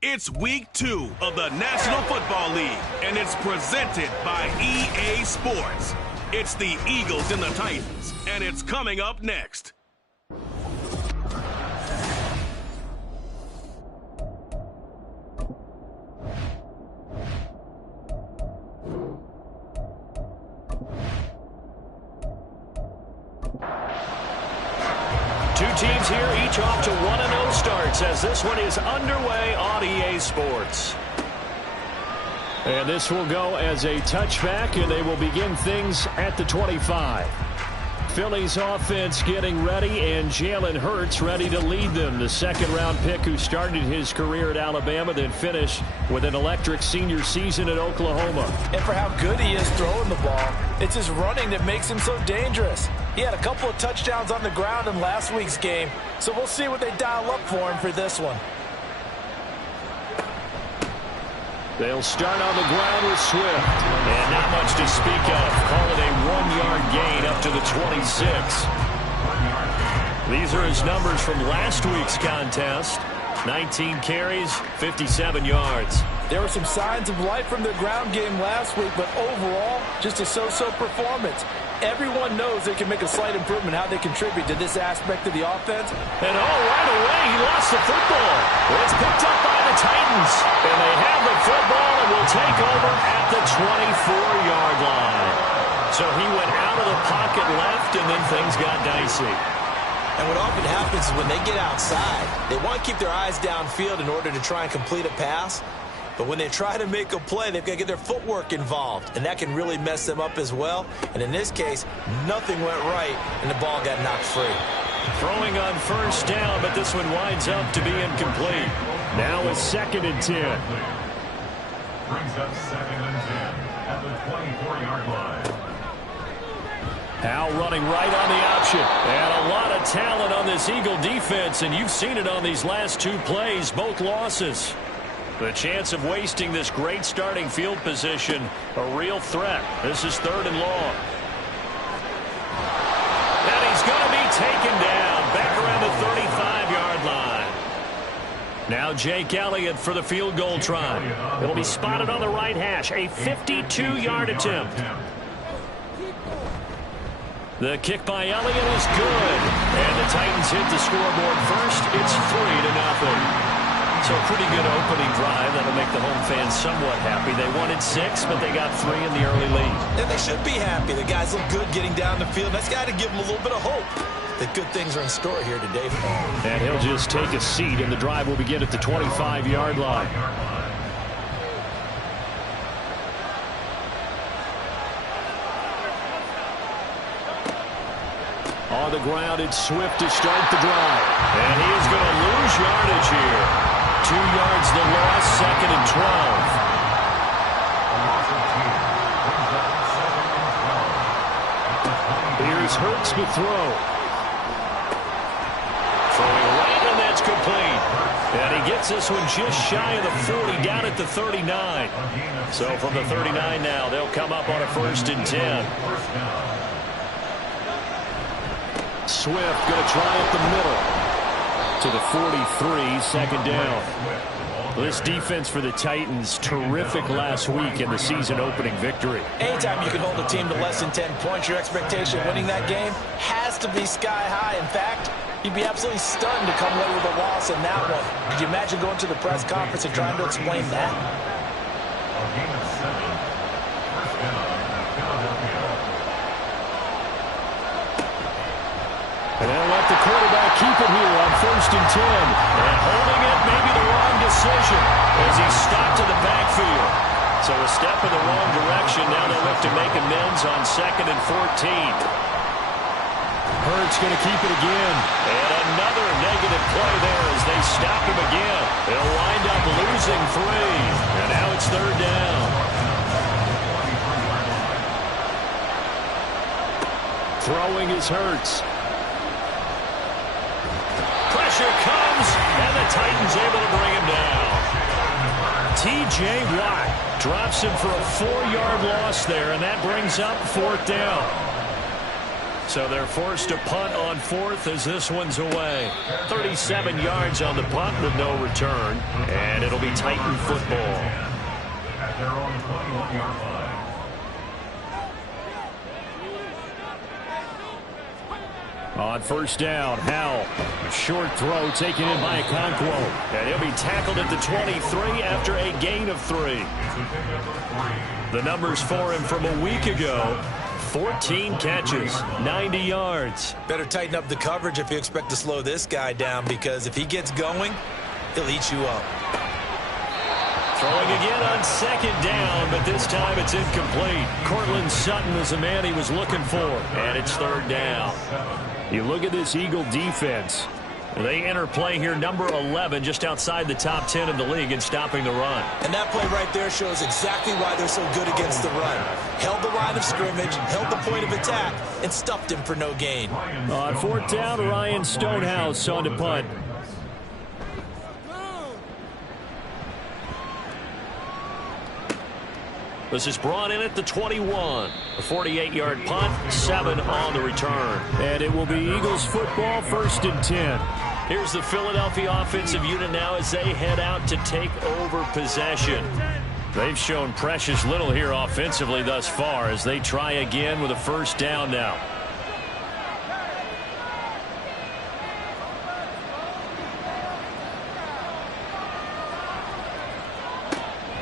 It's week 2 of the National Football League, and it's presented by EA Sports. It's the Eagles and the Titans, and it's coming up next. Two teams here, each off to 1-0 starts as this one is underway on EA Sports. And this will go as a touchback, and they will begin things at the 25. Philly's offense getting ready, and Jalen Hurts ready to lead them. The second-round pick who started his career at Alabama, then finished with an electric senior season at Oklahoma. And for how good he is throwing the ball, it's his running that makes him so dangerous. He had a couple of touchdowns on the ground in last week's game, so we'll see what they dial up for him for this one. They'll start on the ground with Swift. And not much to speak of. Call it a 1-yard gain up to the 26. These are his numbers from last week's contest. 19 carries, 57 yards. There were some signs of life from their ground game last week, but overall, just a so-so performance. Everyone knows they can make a slight improvement how they contribute to this aspect of the offense. And right away, he lost the football. It's picked up by the Titans. And they have the football and will take over at the 24-yard line. So he went out of the pocket left, and then things got dicey. And what often happens is when they get outside, they want to keep their eyes downfield in order to try and complete a pass. But when they try to make a play, they've got to get their footwork involved, and that can really mess them up as well. And in this case, nothing went right, and the ball got knocked free. Throwing on first down, but this one winds up to be incomplete. Now a 2nd and 10. Brings up 2nd and 10 at the 24-yard line. Howell running right on the option. And a lot of talent on this Eagle defense, and you've seen it on these last 2 plays, both losses. The chance of wasting this great starting field position, a real threat. This is 3rd and long. And he's going to be taken down back around the 35-yard line. Now Jake Elliott for the field goal try. It'll be spotted on the right hash, a 52-yard attempt. The kick by Elliott is good. And the Titans hit the scoreboard first. It's 3-0. So a pretty good opening drive. That'll make the home fans somewhat happy. They wanted 6, but they got 3 in the early lead. And they should be happy. The guys look good getting down the field. That's got to give them a little bit of hope that good things are in store here today. And he'll just take a seat, and the drive will begin at the 25-yard line. On the ground, it's Swift to start the drive. And he is going to lose yardage here. 2 yards the loss, 2nd and 12. Here's Hurts to throw. Throwing right, and that's complete. And he gets this one just shy of the 40, down at the 39. So from the 39 now, they'll come up on a 1st and 10. Swift going to try up the middle to the 43, 2nd down. This defense for the Titans, terrific last week in the season-opening victory. Anytime you can hold a team to less than 10 points, your expectation of winning that game has to be sky high. In fact, you'd be absolutely stunned to come away with a loss in that one. Could you imagine going to the press conference and trying to explain that? And they'll let the quarterback keep it here on 1st and 10. And holding it, maybe the wrong decision as he stopped in the backfield. So a step in the wrong direction. Now they'll look to make amends on 2nd and 14. Hurts going to keep it again. And another negative play there as they stop him again. They'll wind up losing 3. And now it's 3rd down. Throwing is Hurts. pressure comes, and the Titans able to bring him down. T.J. Watt drops him for a 4-yard loss there, and that brings up 4th down. So they're forced to punt on 4th as this one's away. 37 yards on the punt with no return, and it'll be Titan football. At their own 21-yard line. On 1st down, Howell. A short throw taken in by Okonkwo. And he'll be tackled at the 23 after a gain of 3. The numbers for him from a week ago: 14 catches, 90 yards. Better tighten up the coverage if you expect to slow this guy down, because if he gets going, he'll eat you up. Throwing again on 2nd down, but this time it's incomplete. Cortland Sutton is the man he was looking for, and it's 3rd down. You look at this Eagle defense. They enter play here number 11, just outside the top 10 in the league in stopping the run. And that play right there shows exactly why they're so good against the run. Held the line of scrimmage, held the point of attack, and stuffed him for no gain. On 4th down, Ryan Stonehouse on to punt. This is brought in at the 21. A 48-yard punt, 7 on the return. And it will be Eagles football, 1st and 10. Here's the Philadelphia offensive unit now as they head out to take over possession. They've shown precious little here offensively thus far as they try again with a 1st down now.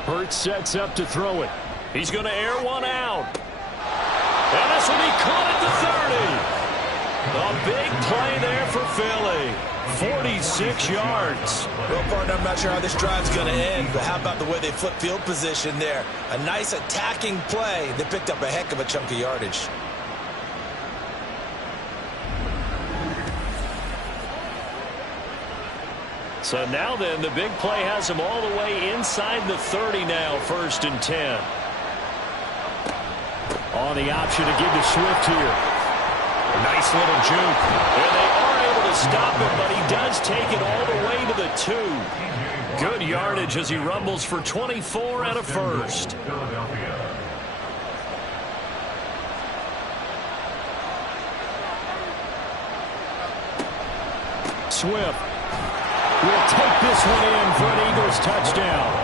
Hurts sets up to throw it. He's going to air one out. And this will be caught at the 30. A big play there for Philly. 46 yards. Well, partner, I'm not sure how this drive's going to end, but how about the way they flip field position there? A nice attacking play. They picked up a heck of a chunk of yardage. So now then, the big play has him all the way inside the 30 now, 1st and 10. On the option to give to Swift here. A nice little juke. And they are able to stop him, but he does take it all the way to the 2. Good yardage as he rumbles for 24 and a 1st. Swift will take this one in for an Eagles touchdown.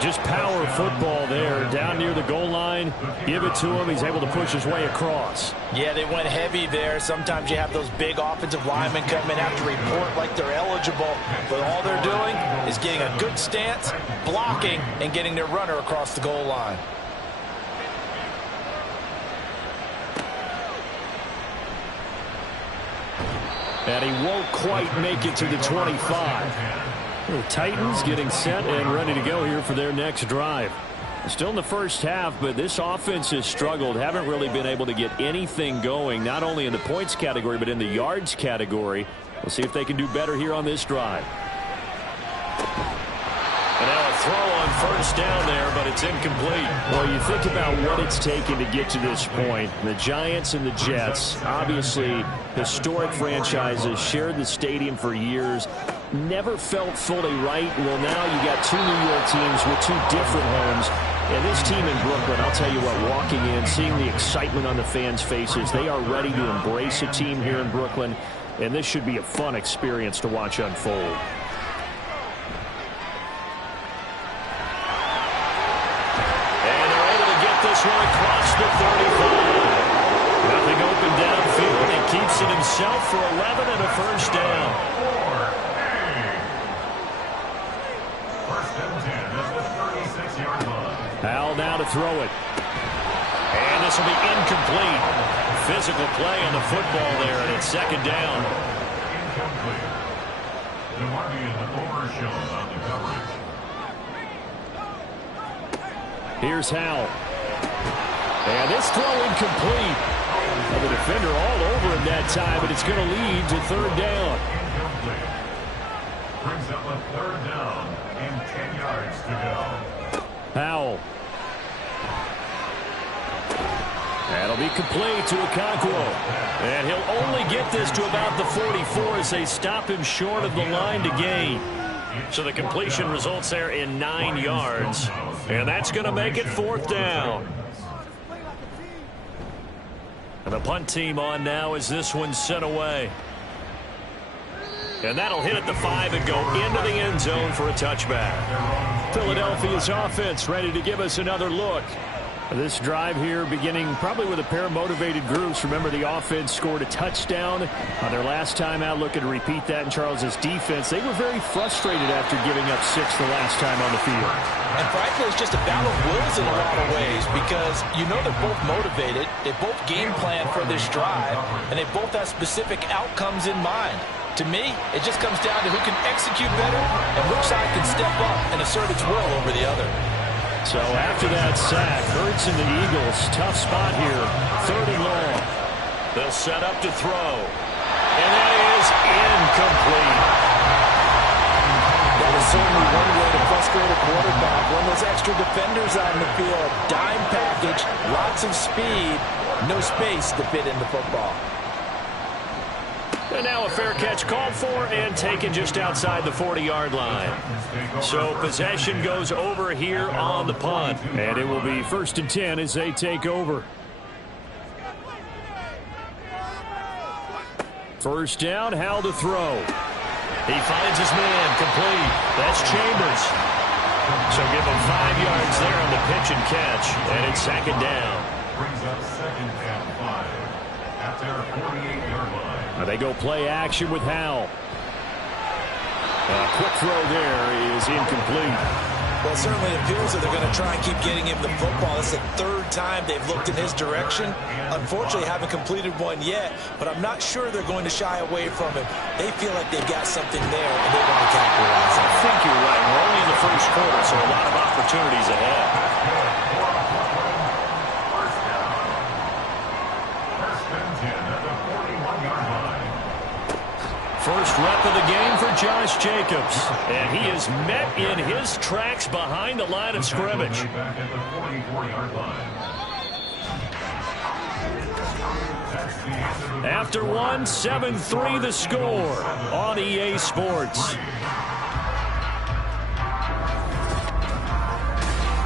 Just power football there, down near the goal line. Give it to him. He's able to push his way across. Yeah, they went heavy there. Sometimes you have those big offensive linemen come in, have to report like they're eligible. But all they're doing is getting a good stance, blocking, and getting their runner across the goal line. And he won't quite make it to the 25. The Titans getting set and ready to go here for their next drive. Still in the first half, but this offense has struggled. Haven't really been able to get anything going, not only in the points category, but in the yards category. We'll see if they can do better here on this drive. And now a throw on 1st down there, but it's incomplete. Well, you think about what it's taken to get to this point. The Giants and the Jets, obviously historic franchises, shared the stadium for years. Never felt fully right. Well, now you got 2 New York teams with 2 different homes. And this team in Brooklyn, I'll tell you what, walking in, seeing the excitement on the fans' faces, they are ready to embrace a team here in Brooklyn. And this should be a fun experience to watch unfold. This one across the 35. Nothing open downfield. He keeps it himself for 11 and a 1st down. 1st and 10 at the 36-yard line. Howell now to throw it. And this will be incomplete. Physical play on the football there, and it's 2nd down. Incomplete. DeMarvion overshown on the coverage. Here's Howell. And this throw incomplete. Well, the defender all over him that time, but it's going to lead to 3rd down. Incomplete. Brings up a 3rd down and 10 yards to go. Howell. That'll be complete to Okonkwo. And he'll only get this to about the 44 as they stop him short of the line to gain. So the completion results there in 9 yards. And that's going to make it 4th down. And the punt team on now as this one's sent away. And that'll hit at the 5 and go into the end zone for a touchback. Philadelphia's offense ready to give us another look. This drive here beginning probably with a pair of motivated groups. Remember, the offense scored a touchdown on their last time out. Looking to repeat that in Charles's defense. They were very frustrated after giving up 6 the last time on the field. And frankly, it's just a battle of wills in a lot of ways because you know they're both motivated. They both game plan for this drive, and they both have specific outcomes in mind. To me, it just comes down to who can execute better and which side can step up and assert its will over the other. So after that sack, Hurts and the Eagles, tough spot here, 3rd and long. They'll set up to throw. And that is incomplete. That is certainly one way to frustrate a quarterback. When there's extra defenders on the field, dime package, lots of speed, no space to fit in the football. And now a fair catch called for and taken just outside the 40-yard line. So possession goes over here on the punt. And it will be 1st and 10 as they take over. First down, Howell to throw. He finds his man, complete. That's Chambers. So give him 5 yards there on the pitch and catch. And it's 2nd down. Brings up 2nd and 5 at their 48-yard line. They go play action with Howell. A quick throw there is incomplete. Well, it certainly appears that they're going to try and keep getting him the football. It's the 3rd time they've looked in his direction. Unfortunately, haven't completed one yet, but I'm not sure they're going to shy away from him. They feel like they've got something there, and they want to capitalize on it. I think you're right. We're only in the 1st quarter, so a lot of opportunities ahead. First rep of the game for Josh Jacobs. And he is met in his tracks behind the line of scrimmage. After one, 7-3 the score on EA Sports.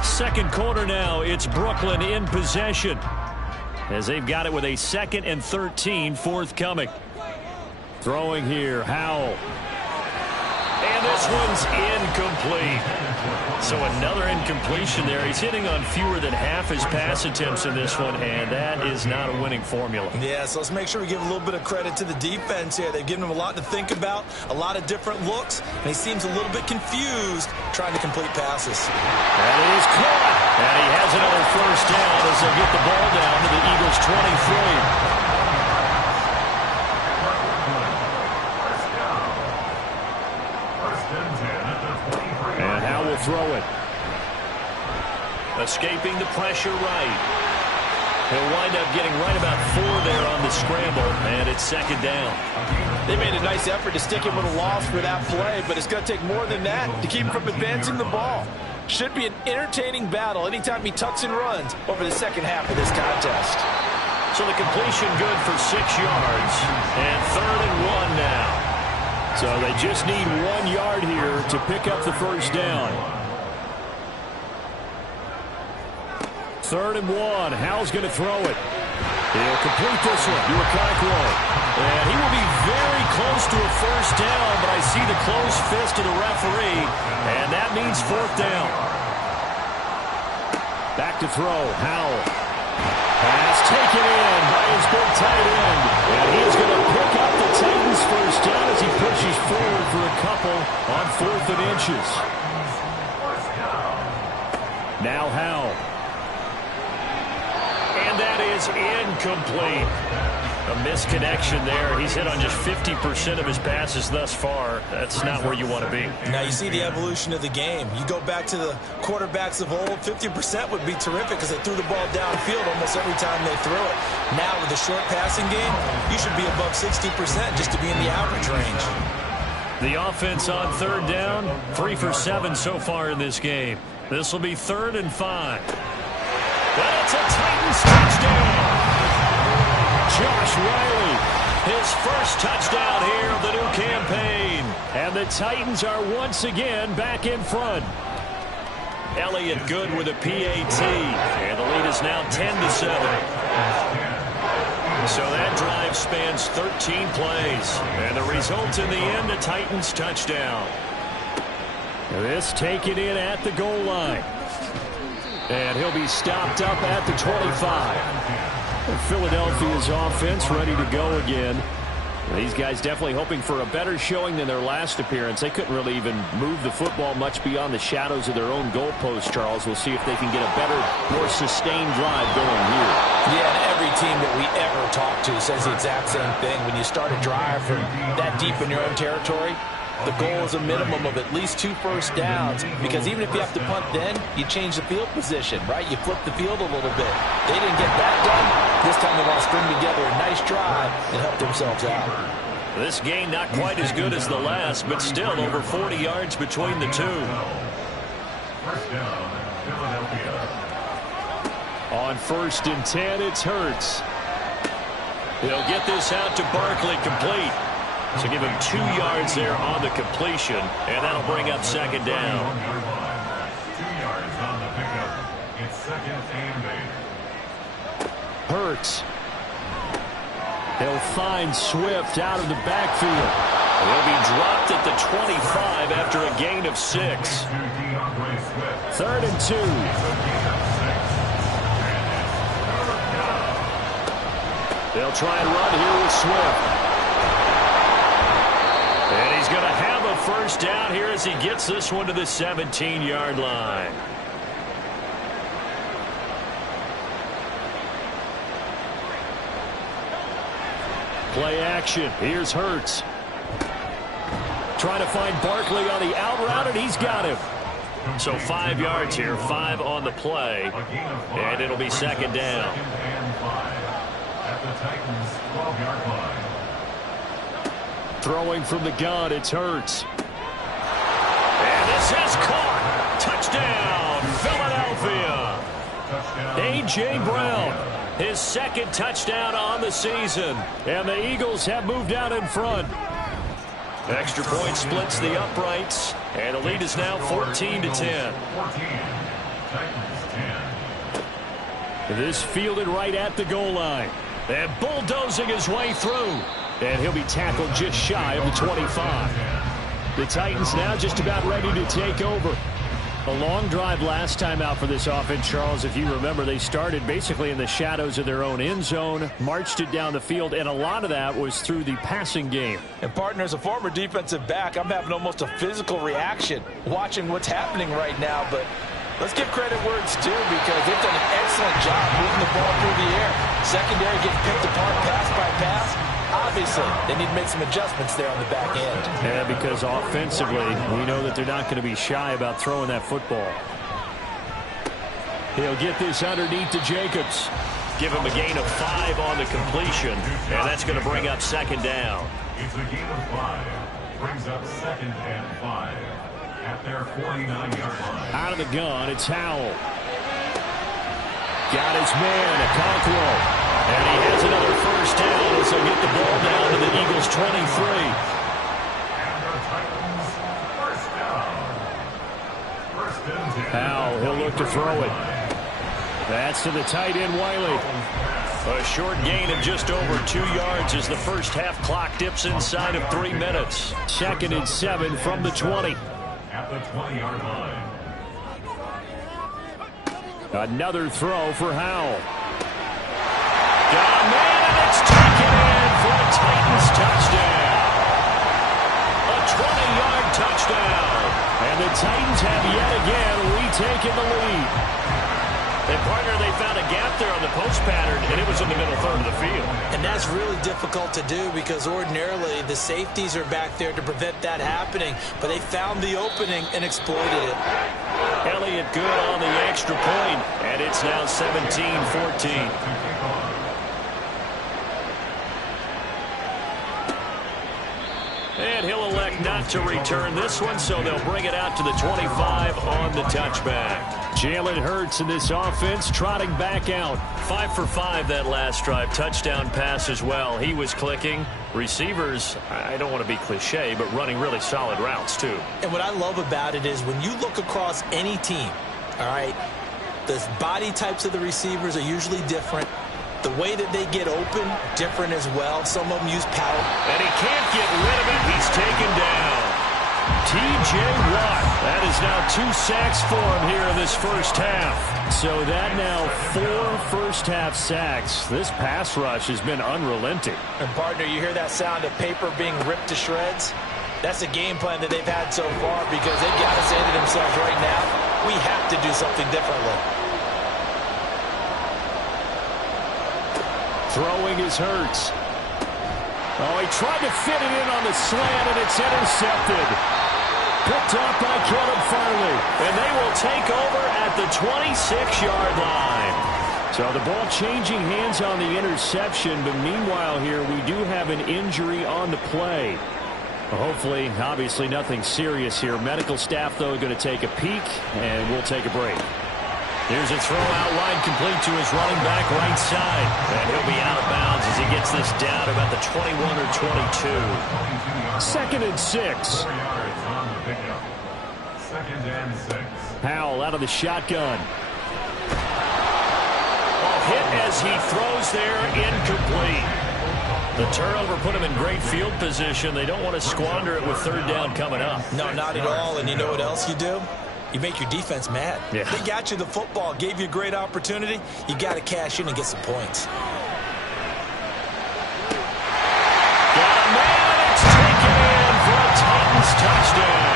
Second quarter now, it's Brooklyn in possession as they've got it with a 2nd and 13 forthcoming. Throwing here, Howell. And this one's incomplete. So another incompletion there. He's hitting on fewer than half his pass attempts in this one, and that is not a winning formula. Yeah, so let's make sure we give a little bit of credit to the defense here. They've given him a lot to think about, a lot of different looks, and he seems a little bit confused trying to complete passes. That is caught. And he has another 1st down as they get the ball down to the Eagles' 23. Throw it. Escaping the pressure right. He'll wind up getting right about 4 there on the scramble, and it's 2nd down. They made a nice effort to stick him with a loss for that play, but it's going to take more than that to keep him from advancing the ball. Should be an entertaining battle anytime he tucks and runs over the second half of this contest. So the completion good for 6 yards, and 3rd and 1 now. So they just need 1 yard here to pick up the 1st down. 3rd and 1. Howell's going to throw it. He'll complete this one to Okonkwo. And he will be very close to a 1st down, but I see the closed fist of the referee, and that means 4th down. Back to throw, Howell. Pass taken in by his big tight end. And he's going to pick up the Titans' 1st down as he pushes forward for a couple on 4th and inches. Now Howell. And that is incomplete. A misconnection there. He's hit on just 50% of his passes thus far. That's not where you want to be. Now you see the evolution of the game. You go back to the quarterbacks of old, 50% would be terrific because they threw the ball downfield almost every time they threw it. Now with the short passing game, you should be above 60% just to be in the average range. The offense on 3rd down, 3 for 7 so far in this game. This will be 3rd and 5. That's a Titans touchdown. Josh Riley, his first touchdown here of the new campaign. And the Titans are once again back in front. Elliott Good with a PAT. And the lead is now 10-7. So that drive spans 13 plays. And the result in the end, a Titans touchdown. This taken in at the goal line. And he'll be stopped up at the 25. Philadelphia's offense ready to go again. These guys definitely hoping for a better showing than their last appearance. They couldn't really even move the football much beyond the shadows of their own goalpost, Charles. We'll see if they can get a better, more sustained drive going here. Yeah, and every team that we ever talk to says the exact same thing. When you start a drive from that deep in your own territory, the goal is a minimum of at least 2 first downs, because even if you have to punt then, you change the field position, right? You flip the field a little bit. They didn't get that done. This time they want to string together a nice drive and help themselves out. This game not quite as good as the last, but still over 40 yards between the two. First down, Philadelphia. On 1st and 10, it's Hurts. He'll get this out to Barkley, complete. So give him 2 yards there on the completion, and that'll bring up 2nd down. 2 yards on the pickup. It's 2nd and 8. Hurts. He'll find Swift out of the backfield. He'll be dropped at the 25 after a gain of 6. 3rd and 2. They'll try and run here with Swift. And he's going to have a first down here as he gets this one to the 17-yard line. Play action. Here's Hurts. Trying to find Barkley on the out route, and he's got him. So 5 yards here, 5 on the play, and it'll be 2nd down. 2nd and 5 at the Titans' 12-yard line. Throwing from the gun, it's Hurts. And this is caught. Touchdown, Philadelphia. A.J. Brown, his 2nd touchdown on the season. And the Eagles have moved out in front. Extra point splits the uprights. And the lead is now 14-10. 14. Titans 10. This fielded right at the goal line. And bulldozing his way through. And he'll be tackled just shy of the 25. The Titans now just about ready to take over. A long drive last time out for this offense, Charles. If you remember, they started basically in the shadows of their own end zone, marched it down the field, and a lot of that was through the passing game. And partner, as a former defensive back, I'm having almost a physical reaction watching what's happening right now. But let's give credit where it's due, because they've done an excellent job moving the ball through the air. Secondary getting picked apart pass by pass. Obviously, they need to make some adjustments there on the back end. Yeah, because offensively, we know that they're not going to be shy about throwing that football. He'll get this underneath to Jacobs. Give him a gain of 5 on the completion, and that's going to bring up 2nd down. It's a gain of 5. Brings up 2nd and 5 at their 49-yard line. Out of the gun, it's Howell. Got his man, Okonkwo. And he has another first down as they'll get the ball down to the Eagles' 23. And the Titans first down. 1st and 10. Howell, he'll look to throw it. That's to the tight end, Wiley. A short gain of just over 2 yards as the first half clock dips inside of 3 minutes. 2nd and 7 from the 20. At the 20-yard line. Another throw for Howell. Got a man, and it's taken in for a Titans touchdown. A 20-yard touchdown. And the Titans have yet again retaken the lead. And partner, they found a gap there on the post pattern, and it was in the middle third of the field. And that's really difficult to do, because ordinarily the safeties are back there to prevent that happening. But they found the opening and exploited it. Elliott Good on the extra point, and it's now 17-14. And he'll elect elect not to return this one, so they'll bring it out to the 25 on the touchback. Jalen Hurts in this offense trotting back out. 5 for 5 that last drive. Touchdown pass as well. He was clicking. Receivers, I don't want to be cliche, but running really solid routes too. And what I love about it is when you look across any team, all right, the body types of the receivers are usually different. The way that they get open, different as well. Some of them use power. And he can't get rid of it. He's taken down. T.J. Watt. That is now 2 sacks for him here in this first half. So that now 4 first-half sacks. This pass rush has been unrelenting. And, partner, you hear that sound of paper being ripped to shreds? That's a game plan that they've had so far because they've got to say to themselves right now, we have to do something differently. Throwing is Hurts. Oh, he tried to fit it in on the slant, and it's intercepted. Picked up by Caleb Farley. And they will take over at the 26-yard line. So the ball changing hands on the interception, but meanwhile here we do have an injury on the play. Well, hopefully, obviously nothing serious here. Medical staff, though, going to take a peek, and we'll take a break. Here's a throw out wide complete to his running back right side. And he'll be out of bounds as he gets this down about the 21 or 22. 2nd and 6. 2nd and 6. Powell out of the shotgun. Hit as he throws there, incomplete. The turnover put him in great field position. They don't want to squander it with 3rd down coming up. No, not at all. And you know what else you do? You make your defense mad. Yeah. They got you the football, gave you a great opportunity. You got to cash in and get some points. Got a man, and it's taken in for a Titans touchdown.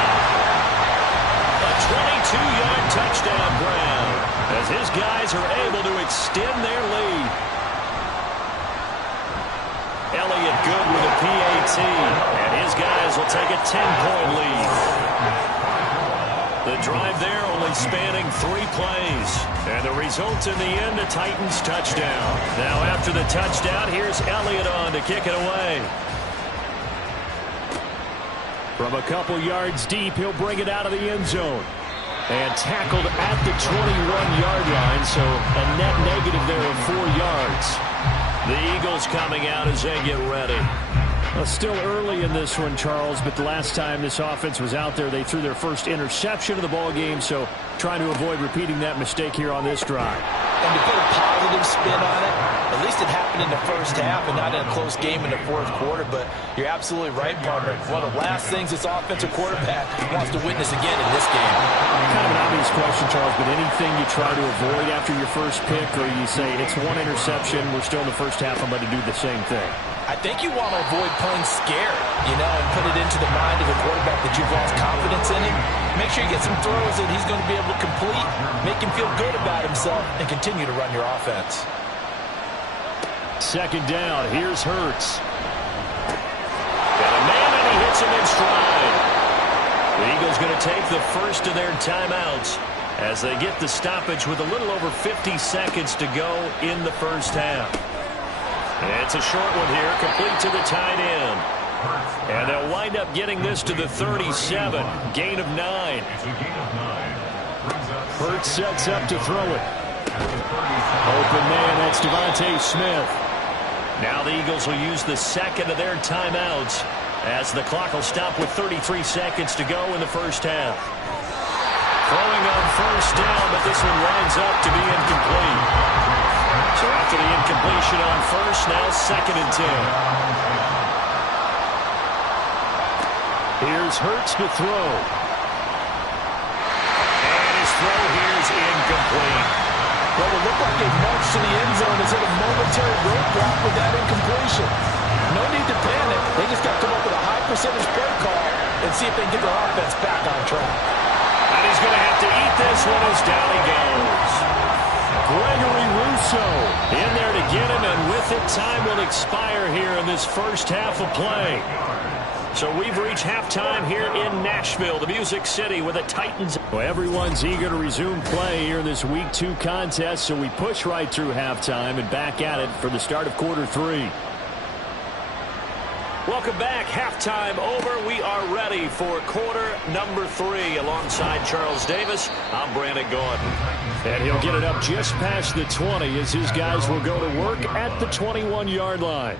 A 22-yard touchdown Brown as his guys are able to extend their lead. Elliott good with a PAT, and his guys will take a 10-point lead. The drive there only spanning 3 plays. And the result in the end, a Titans touchdown. Now after the touchdown, here's Elliott on to kick it away. From a couple yards deep, he'll bring it out of the end zone. And tackled at the 21-yard line, so a net negative there of 4 yards. The Eagles coming out as they get ready. Well, still early in this one, Charles, but the last time this offense was out there, they threw their first interception of the ball game, so trying to avoid repeating that mistake here on this drive. And to put a positive spin on it, at least it happened in the first half and not in a close game in the 4th quarter, but you're absolutely right, partner. One of the last things this offensive quarterback wants to witness again in this game. Kind of an obvious question, Charles, but anything you try to avoid after your first pick, or you say it's 1 interception, we're still in the first half, I'm going to do the same thing? I think you want to avoid playing scared, and put it into the mind of the quarterback that you've lost confidence in him. Make sure you get some throws that he's going to be able to complete, make him feel good about himself, and continue to run your offense. 2nd down, here's Hurts. Got a man, and he hits him in stride. The Eagles going to take the first of their timeouts as they get the stoppage with a little over 50 seconds to go in the first half. It's a short one here, complete to the tight end. And they'll wind up getting this to the 37. Gain of 9. Hurts sets up to throw it. Open man, that's Devontae Smith. Now the Eagles will use the 2nd of their timeouts as the clock will stop with 33 seconds to go in the first half. Throwing on 1st down, but this one winds up to be incomplete. So after the incompletion on 1st, now 2nd and 10. Here's Hurts to throw. And his throw here is incomplete. Well, it looked like they marched to the end zone as hit a momentary roadblock with that incompletion. No need to panic. They just got to come up with a high percentage play call and see if they can get their offense back on track. And he's going to have to eat this one as down he goes. Gregory Rousseau in there to get him, and with it, time will expire here in this first half of play. So we've reached halftime here in Nashville, the Music City, with the Titans. Well, everyone's eager to resume play here in this Week 2 contest, so we push right through halftime and back at it for the start of quarter 3. Welcome back. Halftime over. We are ready for quarter number 3. Alongside Charles Davis, I'm Brandon Gaudin. And he'll get it up just past the 20 as his guys will go to work at the 21-yard line.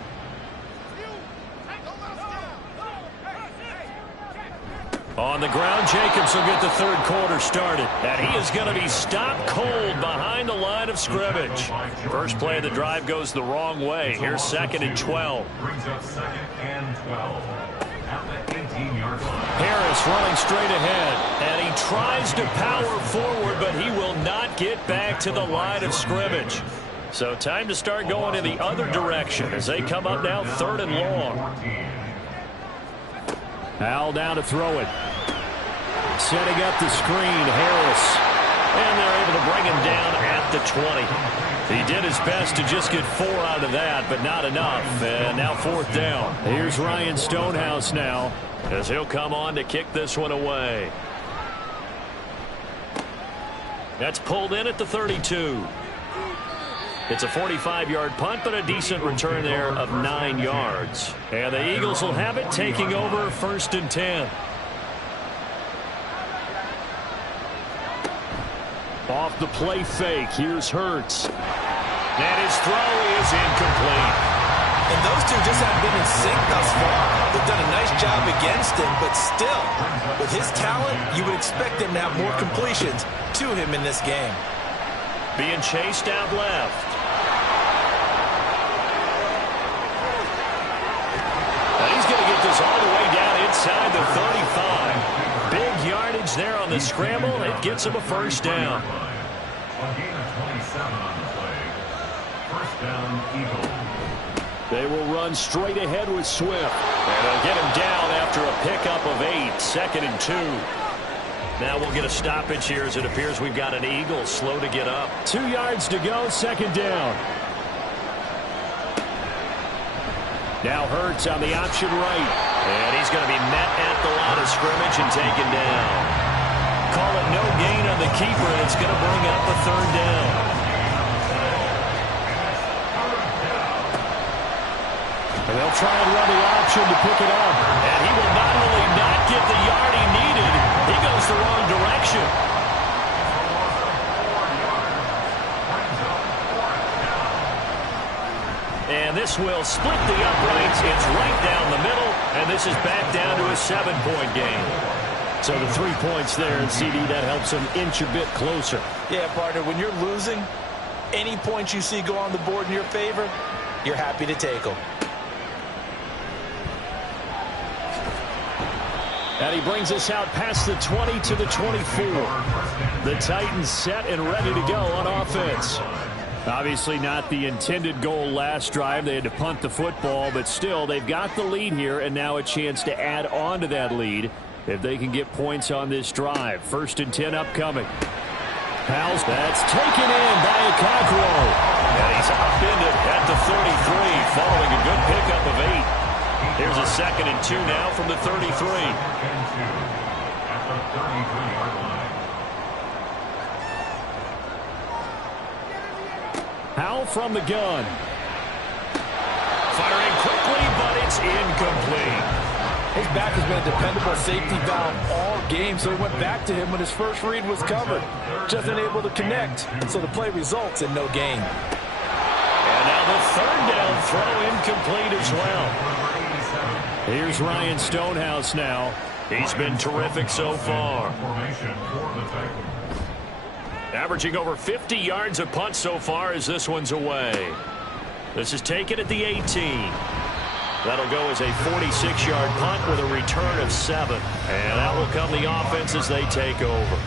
On the ground, Jacobs will get the third quarter started. And he is going to be stopped cold behind the line of scrimmage. First play of the drive goes the wrong way. Here's 2nd and 12. Brings up 2nd and 12 at the 18-yard line. Harris running straight ahead. And he tries to power forward, but he will not get back to the line of scrimmage. So time to start going in the other direction as they come up now 3rd and long. Al down to throw it. Setting up the screen, Harris. And they're able to bring him down at the 20. He did his best to just get 4 out of that, but not enough. And now 4th down. Here's Ryan Stonehouse now as he'll come on to kick this one away. That's pulled in at the 32. It's a 45-yard punt, but a decent return there of 9 yards. And the Eagles will have it, taking over 1st and 10. Off the play fake, here's Hurts. And his throw is incomplete. And those two just haven't been in sync thus far. They've done a nice job against him, but still, with his talent, you would expect him to have more completions to him in this game. Being chased out left. And he's going to get this all the way down inside the 35. Big yardage there on the scramble. It gets him a 1st down. A gain of 27 on the play. 1st down, Eagles. They will run straight ahead with Swift. And they'll get him down after a pickup of 8. 2nd and 2. Now we'll get a stoppage here as it appears we've got an Eagle slow to get up. 2 yards to go, 2nd down. Now Hurts on the option right. And he's going to be met at the line of scrimmage and taken down. Call it no gain on the keeper, and it's going to bring up a 3rd down. And they'll try and run the option to pick it up. And he will not only not get the yard he needed, he goes the wrong direction. And this will split the uprights. It's right down the middle, and this is back down to a 7-point game. So the 3 points there, and CD, that helps them inch a bit closer. Yeah, partner, when you're losing, any points you see go on the board in your favor, you're happy to take them. And he brings us out past the 20 to the 24. The Titans set and ready to go on offense. Obviously not the intended goal last drive. They had to punt the football, but still they've got the lead here and now a chance to add on to that lead if they can get points on this drive. 1st and 10 upcoming. Powell's, that's taken in by Okakro. And he's upended at the 33 following a good pickup of 8. Here's a 2nd and 2 now from the 33. At the 33-yard line. Powell from the gun. Firing quickly, but it's incomplete. His back has been a dependable safety valve all game, so he went back to him when his first read was covered. Just unable to connect, so the play results in no gain. And now the 3rd down throw incomplete as well. Here's Ryan Stonehouse now. He's been terrific so far. Averaging over 50 yards a punt so far as this one's away. This is taken at the 18. That'll go as a 46-yard punt with a return of 7. And out will come the offense as they take over.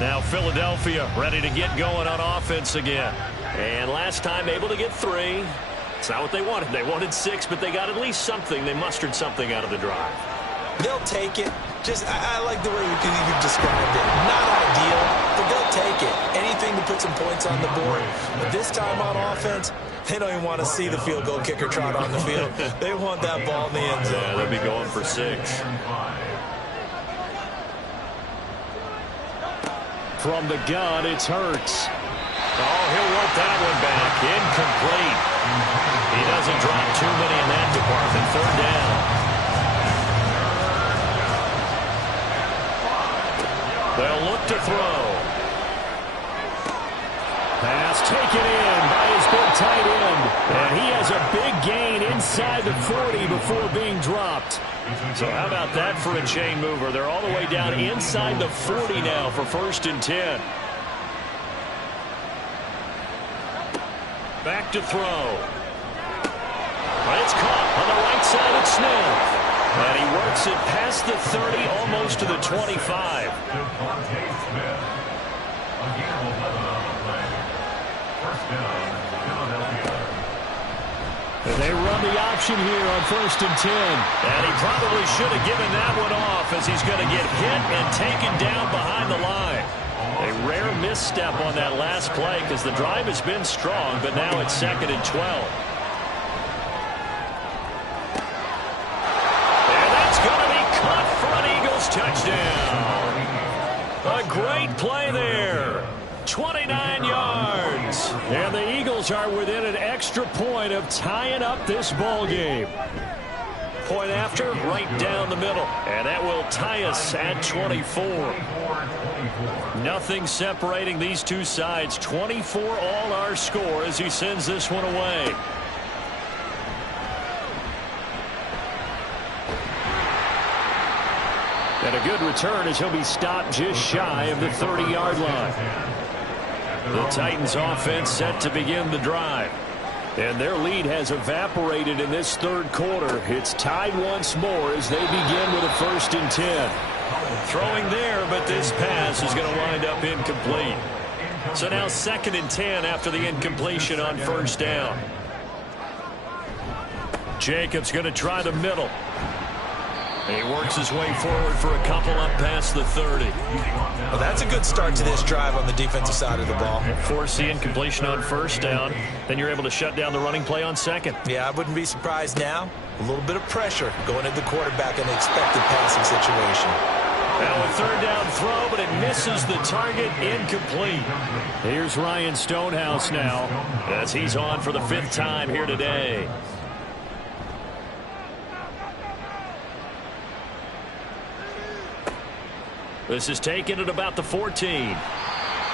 Now Philadelphia ready to get going on offense again. And last time able to get 3. It's not what they wanted. They wanted 6, but they got at least something. They mustered something out of the drive. They'll take it. I like the way you described it. Not ideal, but they'll take it. Anything to put some points on the board. But this time on offense, they don't even want to see the field goal kicker trot on the field. They want that ball in the end zone. Yeah, they'll be going for 6. From the gun, it's Hurts. Oh, he'll work that one back. Incomplete. He He doesn't drop too many in that department. Third down. They'll look to throw. Pass taken in by his big tight end. And he has a big gain inside the 40 before being dropped. So how about that for a chain mover? They're all the way down inside the 40 now for 1st and 10. Back to throw. It's caught on the right side of Smith. And he works it past the 30, almost to the 25. And they run the option here on 1st and 10. And he probably should have given that one off, as he's going to get hit and taken down behind the line. A rare misstep on that last play, because the drive has been strong, but now it's 2nd and 12. And that's going to be caught for an Eagles touchdown. A great play there. 29 yards. And the Eagles are within an extra point of tying up this ball game. Point after, right down the middle. And that will tie us at 24. Nothing separating these two sides. 24 all our score as he sends this one away. And a good return as he'll be stopped just shy of the 30-yard line. The Titans offense set to begin the drive. And their lead has evaporated in this third quarter. It's tied once more as they begin with a 1st and 10. Throwing there, but this pass is going to wind up incomplete. So now 2nd and 10 after the incompletion on 1st down. Jacobs going to try the middle. He works his way forward for a couple up past the 30. Well, that's a good start to this drive on the defensive side of the ball. Force the incompletion on 1st down. Then you're able to shut down the running play on 2nd. Yeah, I wouldn't be surprised now. A little bit of pressure going into the quarterback in the expected passing situation. Now a 3rd down throw, but it misses the target, incomplete. Here's Ryan Stonehouse now, as he's on for the 5th time here today. This is taken at about the 14.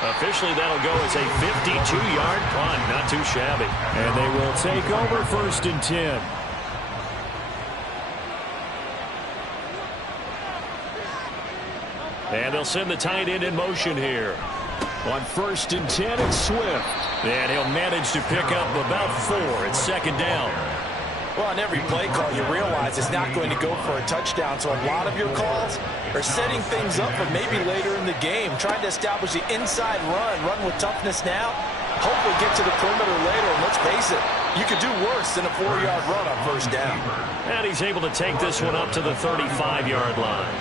Officially, that'll go as a 52-yard punt. Not too shabby. And they will take over 1st and 10. And they'll send the tight end in motion here. On 1st and 10, it's Swift. And he'll manage to pick up about 4. It's 2nd down. Well, on every play call, you realize it's not going to go for a touchdown. So a lot of your calls are setting things up for maybe later in the game, trying to establish the inside run with toughness now, hopefully get to the perimeter later. And let's face it, you could do worse than a 4-yard run on 1st down. And he's able to take this one up to the 35-yard line.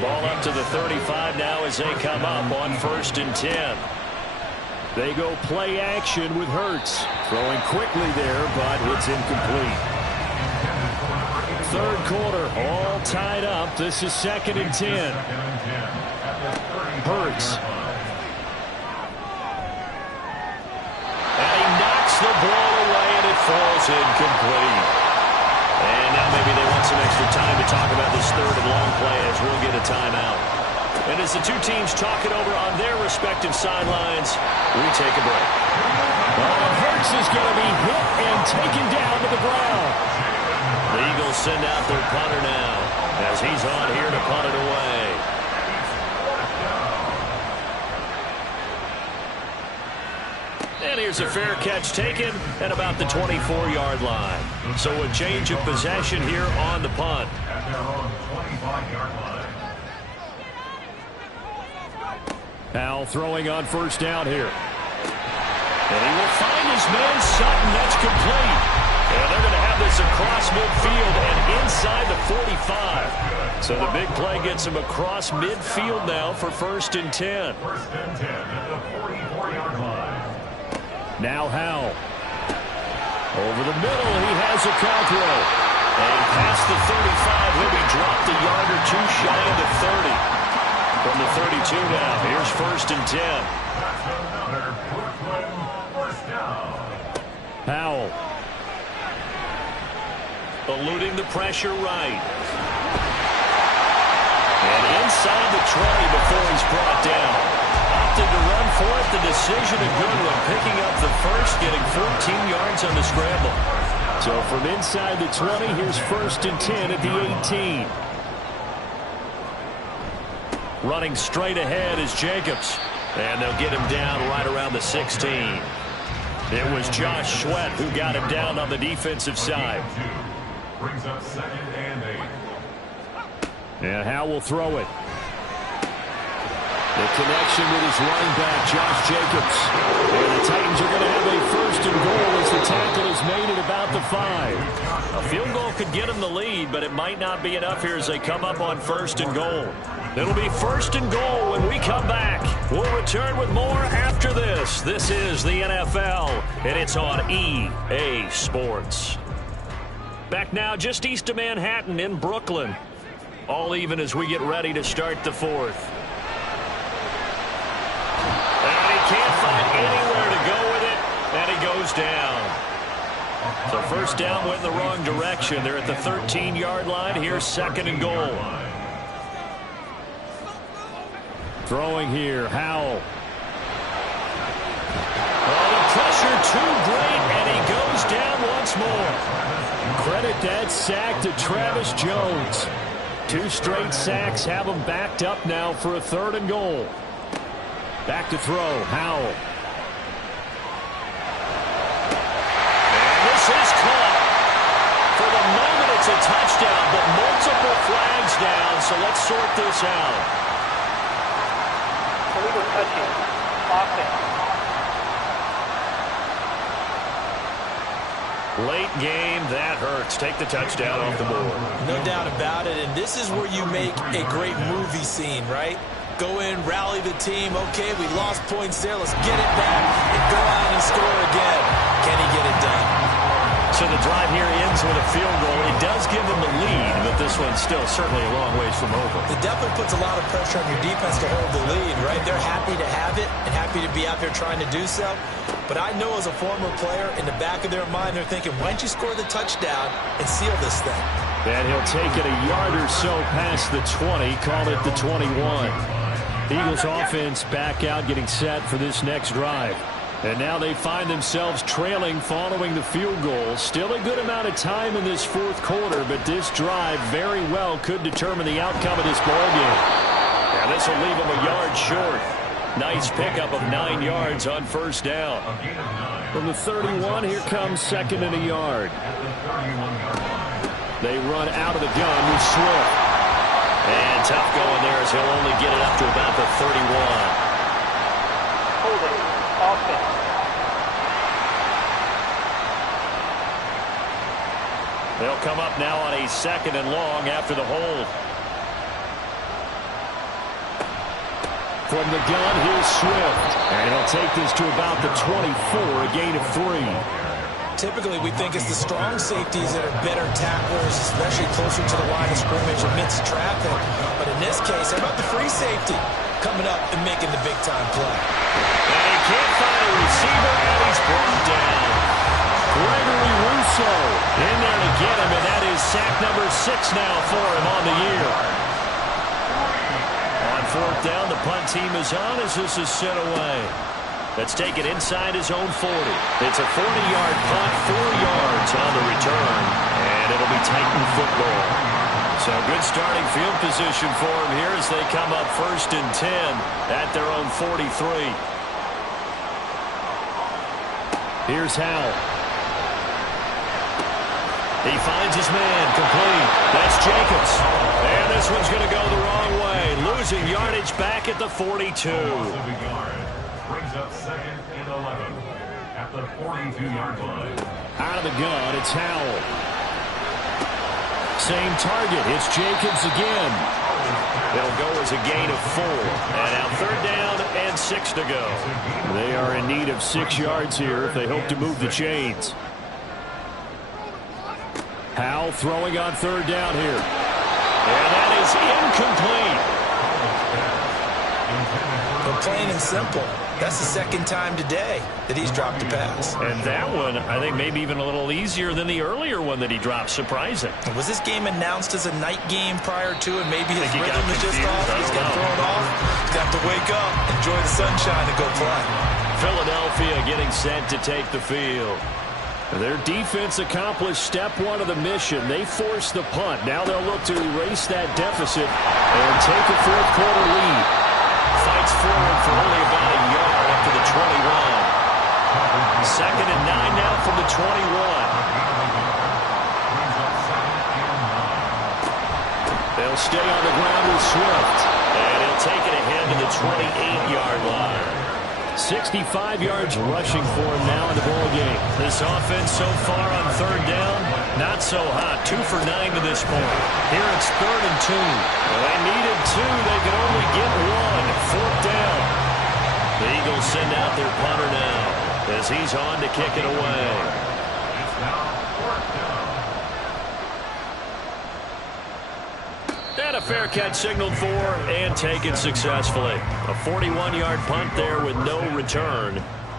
Ball up to the 35 now as they come up on 1st and 10. They go play action with Hurts. Throwing quickly there, but it's incomplete. 3rd quarter, all tied up. This is 2nd and 10. Hurts. And he knocks the ball away, and it falls incomplete. And now maybe they want some extra time to talk about this 3rd and long play as we'll get a timeout. And as the two teams talk it over on their respective sidelines, we take a break. Hurts is going to be hit and taken down to the ground. The Eagles send out their punter now as he's on here to punt it away. And here's a fair catch taken at about the 24-yard line. So a change of possession here on the punt. Now throwing on 1st down here. And he will find his man Sutton. That's complete. And they're going to have this across midfield and inside the 45. So the big play gets him across midfield now for 1st and 10. 1st and 10 at the 44-yard line. Now Howell. Over the middle, he has a Caldwell. And past the 35, he'll be dropped a yard or two shy of the 30. From the 32 now, here's 1st and 10. That's another Brooklyn 1st down. Howell. eluding the pressure right. And inside the 20 before he's brought down. Opted to run for it. The decision a good one. Picking up the first, getting 14 yards on the scramble. So from inside the 20, here's 1st and 10 at the 18. Running straight ahead is Jacobs. And they'll get him down right around the 16. It was Josh Sweat who got him down on the defensive side. Brings up 2nd and 8. And Howell will throw it. The connection with his running back, Josh Jacobs. And the Titans are going to have a 1st and goal as the tackle is made at about the 5. A field goal could get them the lead, but it might not be enough here as they come up on 1st and goal. It'll be 1st and goal when we come back. We'll return with more after this. This is the NFL, and it's on EA Sports. Back now just east of Manhattan in Brooklyn. All even as we get ready to start the 4th. And he can't find anywhere to go with it, and he goes down. So 1st down went in the wrong direction. They're at the 13-yard line. Here's 2nd and goal. Throwing here, Howell. Oh, the pressure too great, and he goes down once more. Credit that sack to Travis Jones. 2 straight sacks have him backed up now for a 3rd and goal. Back to throw, Howell. And this is caught. For the moment, it's a touchdown, but multiple flags down, so let's sort this out. Illegal touching. Offense. Late game, that hurts. Take the touchdown off the board. No doubt about it, and this is where you make a great movie scene, right? Go in, rally the team. Okay, we lost points there. Let's get it back and go out and score again. Can he get it done? So the drive here ends with a field goal. It does give them the lead, but this one's still certainly a long ways from over. It definitely puts a lot of pressure on your defense to hold the lead, right? They're happy to have it and happy to be out there trying to do so. But I know as a former player, in the back of their mind, they're thinking, why don't you score the touchdown and seal this thing? And he'll take it a yard or so past the 20, call it the 21. Eagles offense back out, getting set for this next drive. And now they find themselves trailing following the field goal. Still a good amount of time in this 4th quarter, but this drive very well could determine the outcome of this ballgame. And this will leave them a yard short. Nice pickup of 9 yards on 1st down. From the 31, here comes 2nd and a yard. They run out of the gun with Swift. And tough going there as he'll only get it up to about the 31. Holding. Offense. They'll come up now on a 2nd and long after the hold. From the gun, here's Swift. And he'll take this to about the 24, a gain of 3. Typically, we think it's the strong safeties that are better tacklers, especially closer to the line of scrimmage amidst traffic. But in this case, how about the free safety coming up and making the big-time play? And he can't find a receiver, and he's brought down. Gregory Rousseau in there to get him, and that is sack number 6 now for him on the year. On 4th down, the punt team is on as this is sent away. Let's take it inside his own 40. It's a 40-yard punt, 4 yards on the return, and it'll be Titan football. So good starting field position for him here as they come up 1st and 10 at their own 43. Here's Howell. He finds his man, complete. That's Jacobs. And this one's going to go the wrong way. Losing yardage back at the 42. Brings up 2nd and 11 at the 42-yard line. Out of the gun, it's Howell. Same target. It's Jacobs again. It'll go as a gain of 4. And now 3rd down and 6 to go. They are in need of 6 yards here if they hope to move the chains. Howell throwing on 3rd down here. And that is incomplete. But plain and simple, That's the second time today that he's dropped a pass. And that one, I think, maybe even a little easier than the earlier one that he dropped. Surprising. Was this game announced as a night game prior to, and maybe his rhythm is just confused. off? He's got thrown off. He's got to wake up, enjoy the sunshine, and go play. Philadelphia getting set to take the field. Their defense accomplished step one of the mission. They forced the punt. Now they'll look to erase that deficit and take a fourth quarter lead. Fights forward for only about a yard up to the 21. Second and 9 now from the 21. They'll stay on the ground with Swift. And he'll take it ahead to the 28-yard line. 65 yards rushing for him now in the ball game. This offense so far on third down, not so hot. 2 for 9 to this point. Here it's 3rd and 2. Well, they needed 2. They could only get 1. 4th down. The Eagles send out their punter now as he's on to kick it away. It's now 4th down. And a fair catch signaled for and taken successfully. A 41-yard punt there with no return.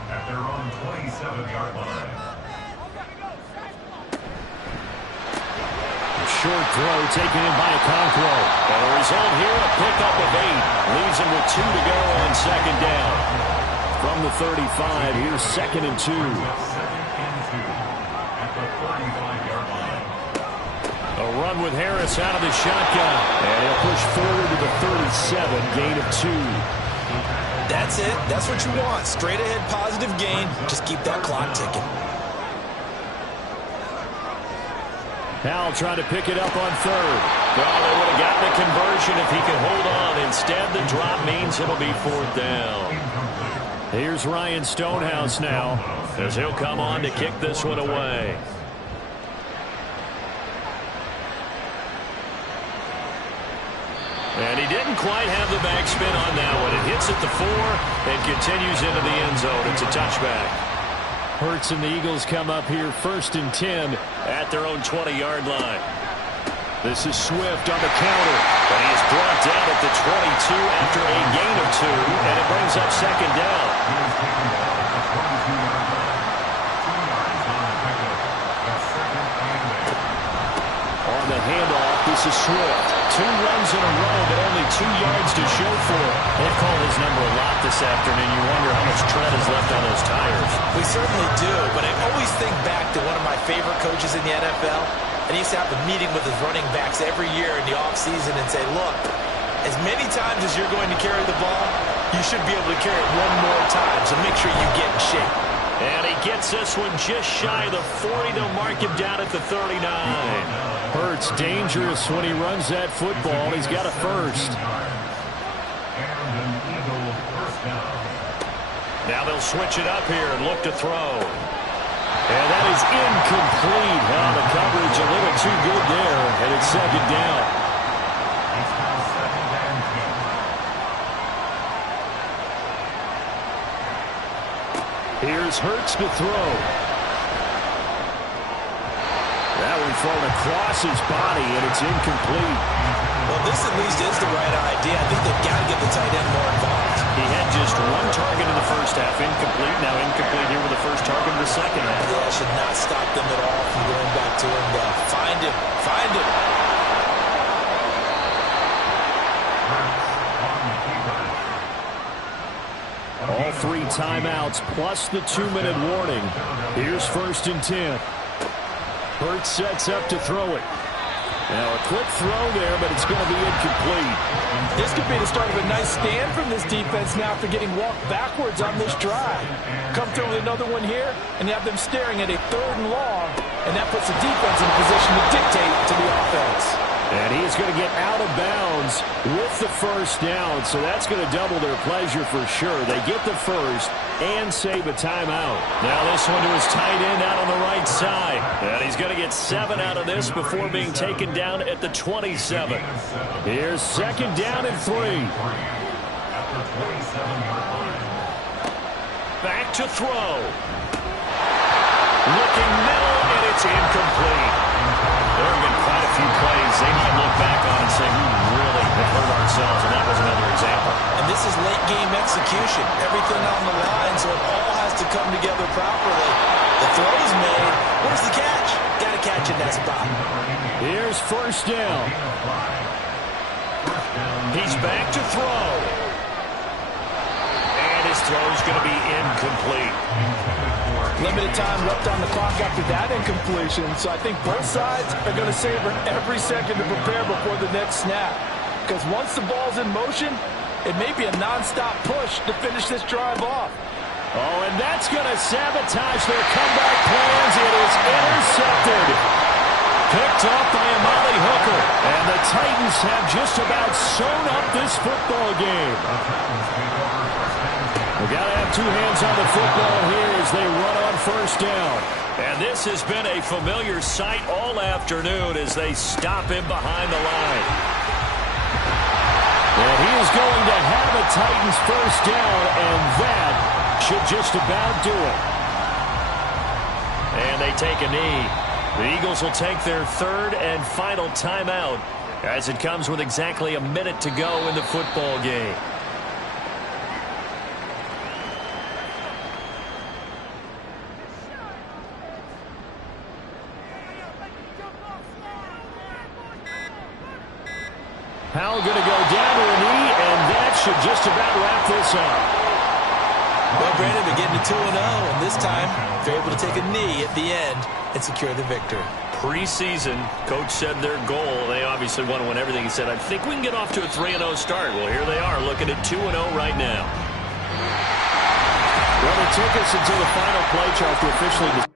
At their own 27-yard line. A short throw taken in by Okonkwo. And the result here, a pickup of 8. Leaves him with 2 to go on second down. From the 35, here's 2nd and 2. 2nd and 2 at the 35-yard line. A run with Harris out of the shotgun. And he'll push forward to the 37, gain of 2. That's it. That's what you want. Straight ahead positive gain. Just keep that clock ticking. Howell trying to pick it up on 3rd. Well, they would have gotten a conversion if he could hold on. Instead, the drop means it'll be 4th down. Here's Ryan Stonehouse now as he'll come on to kick this one away. And he didn't quite have the backspin on that one. It hits at the 4 and continues into the end zone. It's a touchback. Hurts and the Eagles come up here 1st and 10 at their own 20-yard line. This is Swift on the counter. And he is brought down at the 22 after a gain of 2. And it brings up 2nd down. On the handoff, this is Swift. 2 runs in a row, but only 2 yards to show for it. They've called his number a lot this afternoon. You wonder how much tread is left on those tires. We certainly do, but I always think back to one of my favorite coaches in the NFL. And he used to have a meeting with his running backs every year in the offseason and say, look, as many times as you're going to carry the ball, you should be able to carry it one more time, so make sure you get in shape. And he gets this one just shy of the 40. They'll mark him down at the 39. Hurts dangerous when he runs that football. He's got a first. Now they'll switch it up here and look to throw. And that is incomplete. Oh, the coverage a little too good there, and it's 2nd down. Here's Hurts to throw. That one thrown across his body, and it's incomplete. Well, this at least is the right idea. I think they've got to get the tight end more involved. He had just 1 target in the first half. Incomplete. Now incomplete here with the first target in the second half. Yeah, should not stop them at all from going back to him. Find him. Find him. All 3 timeouts plus the 2-minute warning. Here's 1st and 10. Hurts sets up to throw it. Now a quick throw there, but it's going to be incomplete. This could be the start of a nice stand from this defense now after getting walked backwards on this drive. Come through with another one here, and you have them staring at a 3rd and long, and that puts the defense in a position to dictate to the offense. And he's going to get out of bounds with the first down, so that's going to double their pleasure for sure. They get the first and save a timeout. Now this one to his tight end out on the right side. And he's going to get 7 out of this before being taken down at the 27. Here's 2nd down and 3. Back to throw. Looking middle, and it's incomplete. There have been quite a few plays they might look back on and say, we really and hurt ourselves, and that was another example. And this is late game execution. Everything on the line, so it all has to come together properly. The throw's made. Where's the catch? Got to catch in that spot. Here's first down. He's back to throw. And his throw's going to be incomplete. Limited time left on the clock after that incompletion, so I think both sides are going to savor every second to prepare before the next snap. Because once the ball's in motion, it may be a nonstop push to finish this drive off. Oh, and that's going to sabotage their comeback plans. It is intercepted. Picked up by Amari Hooker. And the Titans have just about sewn up this football game. We've got to have two hands on the football here as they run on first down. And this has been a familiar sight all afternoon as they stop him behind the line. And he is going to have a Titans first down, and that should just about do it. And they take a knee. The Eagles will take their third and final timeout as it comes with exactly a minute to go in the football game. Powell going to go down to a knee, and that should just about wrap this up. Well, Brandon, they're getting to 2-0, and this time they're able to take a knee at the end and secure the victory. Preseason, coach said their goal, they obviously want to win everything. He said, I think we can get off to a 3-0 start. Well, here they are looking at 2-0 right now. Well, it took us until the final play chart to officially